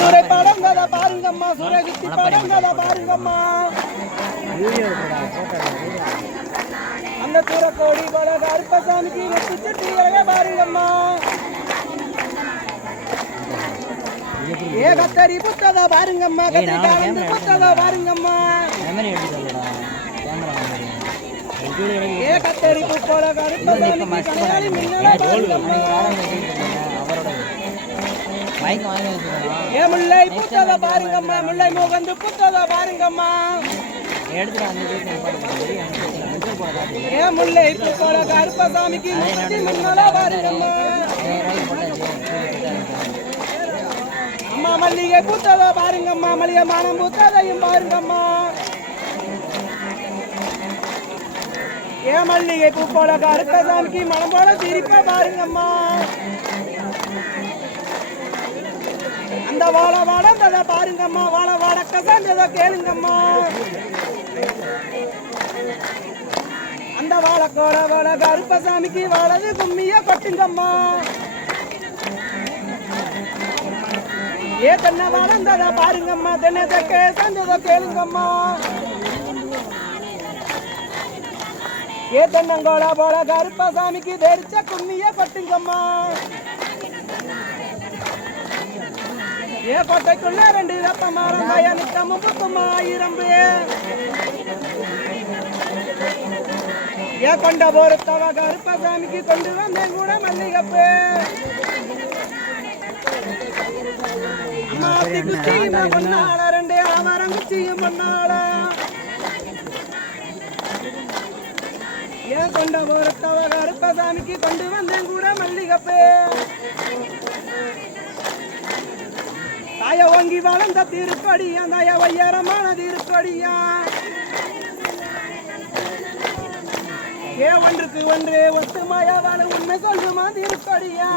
சூரை படங்கத பாருங்கம்மா, சூரை குத்தி படங்கத பாருங்கம்மா. அந்த தூரக்கோடி பல கருப்பசாமிக்கு வெட்டி சட்டியாக பாருங்கம்மா. ஏ கத்தரி புத்தத பாருங்கம்மா, கத்திரிக்காய் புத்தத பாருங்கம்மா. ஏ கத்தரி புத்தோட கருப்பசாமிக்கு கனையாளி மின்னல பாருங்கம்மா. ஏ முல்லை புத்தத பாருங்கம்மா, முல்லை முகந்து புத்தத பாருங்கம்மா. ஏ முல்லை புத்தோட கருப்பசாமிக்கு மின்னல பாருங்கம்மா. அம்மா மல்லிகை பூத்ததோ பாருங்கம்மா, மல்லிகை மானம் பூத்ததையும் பாருங்கம்மா. ஏ மல்லிகை பூ போல கருப்பசாமிக்கு மனம் போல சிரிப்ப பாருங்கம்மா. அந்த வாழ வாடந்தத பாருங்கம்மா, வாழ வாட கசந்தத கேளுங்கம்மா. அந்த வாழக்கோட வாழ கருப்பசாமிக்கு வாழது கும்மிய கொட்டுங்கம்மா. ஏ தென்னை வளர்ந்தத பாருங்கம்மா, தென்னை தக்க சந்தத கேளுங்கம்மா. ஏ தென்னங்கோட போல கருப்பசாமிக்கு தெரிச்ச கும்மிய கொட்டுங்கம்மா. ஏ கோட்டைக்குள்ள 2 வெப்ப மரம் பயணிக்கமும் புத்துமா இரும்பு. ஏ கொண்ட பொறுத்தவ கருப்பசாமிக்கு கொண்டு வந்தேன் கூட மல்லிகப்பு. மாத்தி குச்சியும் பொன்னாள 2 ஆவாரம் குச்சியும் பொன்னாள. ஏன் கொண்ட பொறுத்தவ கருப்பசாமிக்கு கொண்டு வந்தேன் கூட மல்லிகப்பு. தாய ஓங்கி வளர்ந்த திருக்கொடியா, தாய உயரமான திருக்கொடியா. ஏ ஒன்றுக்கு ஒன்று ஒத்துமையா வாழ உண்மை சொல்லுமா திருக்கொடியா.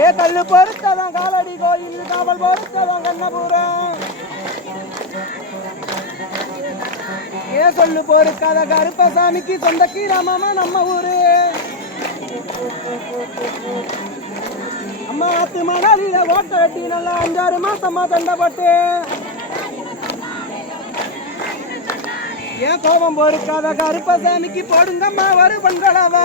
ஏ கல்லு பொறுத்ததான் காலடி கோயில், காவல் பொறுத்ததான் கண்ணபுரம். ஏ சொல்லு பொறுக்காத கருப்பசாமிக்கு சொந்த கிராமமா நம்ம ஊரு. அம்மா ஆத்து மணலில ஓட்ட வெட்டி நல்லா 5-6 மாசமா தண்டப்பட்டு. ஏன் கோபம் பொறுக்காத கருப்பசாமிக்கு போடுங்கம்மா ஒரு பண்களவ.